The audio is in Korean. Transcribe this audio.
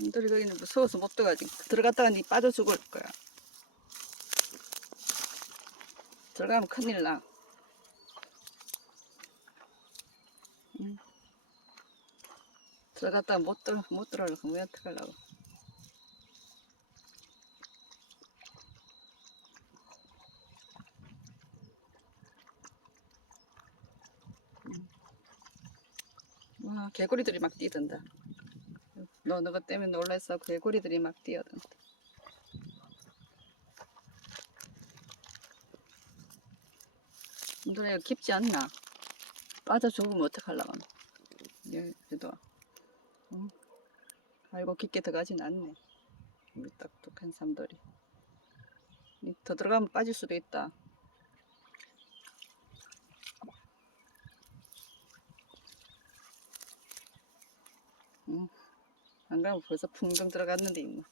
삼돌이 거기는 무서워서 못 들어가지. 들어갔다가 니 빠져 죽을 거야. 들어가면 큰일 나. 응. 들어갔다가 못 들어 못 들어가려고 왜 어떡하려고. 와 개구리들이 막 뛰던다. 너 너가 때문에 놀라서 개구리들이 막 뛰어든다. 노래가 깊지 않나? 빠져 죽으면 어떡하려고. 예, 그래도, 응? 아이고, 깊게 들어가진 않네. 우리 똑똑한 삼돌이. 이더 들어가면 빠질 수도 있다. 응. 안 가면 벌써 풍덩 들어갔는데, 있네.